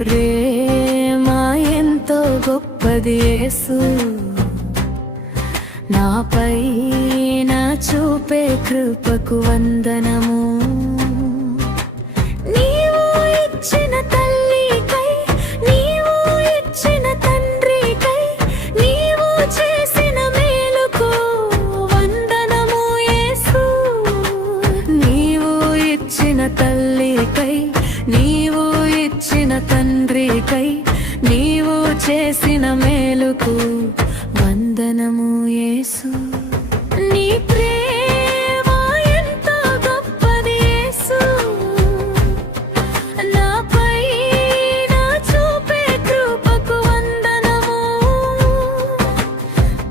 ప్రేమ ఎంతో గొప్పది యేసు, నాపై నా చూపే కృపకు వందనము. నీవు ఇచ్చిన తల్లికై, నీవు ఇచ్చిన తండ్రికై, నీవు చేసిన మేలుకు వందనము యేసు. నీవు ఇచ్చిన తల్లికై, నీవు ఇచ్చిన తండ్రికై, నీవు చేసిన మేలుకు వందనము యేసు. నీ ప్రేమ ఎంతో గొప్పది యేసు, నాపై నా చూపే కృపకు వందనము.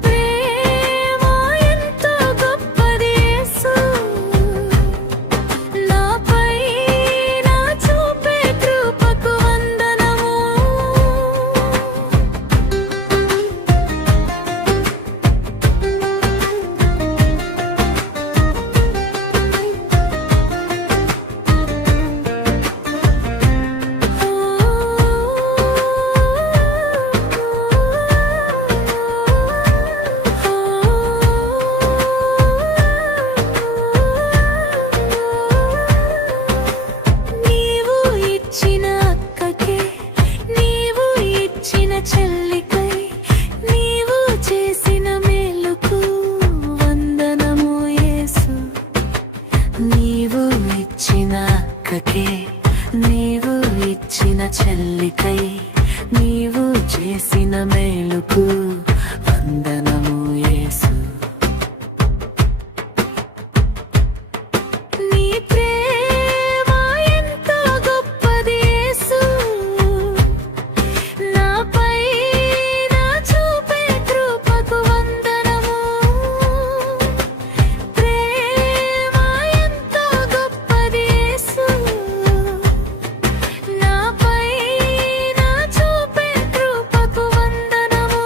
ప్రేమ ఎంతో గొప్పది యేసు, నాపై నా చూపే కృపకు వందనము. నీవు ఇచ్చిన అక్కకే, నీవు ఇచ్చిన చెల్లికై, నీవు చేసిన మేలుకు వందనము యేసు. నీవు ఇచ్చిన అక్కకే, నీవు ఇచ్చిన చెల్లికై, నీవు చేసిన మేలుకు వందనము యేసు. నీ ప్రేమ ఎంతో గొప్పది యేసు, నాపై నా చూపే కృపకు వందనము. ప్రేమ ఎంతో గొప్పది యేసు, నాపై నా చూపే కృపకు వందనము.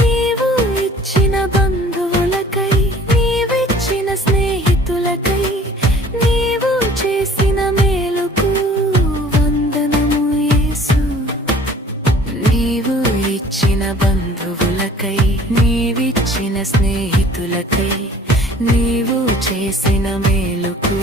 నీవు ఇచ్చిన బంధువులకై, నీవిచ్చిన స్నేహితులకై, నీవు చేసిన మేలుకు వందనము యేసు. నీవు ఇచ్చిన బంధువులకై, నీవిచ్చిన స్నేహితులకై, నీవు చేసిన మేలుకు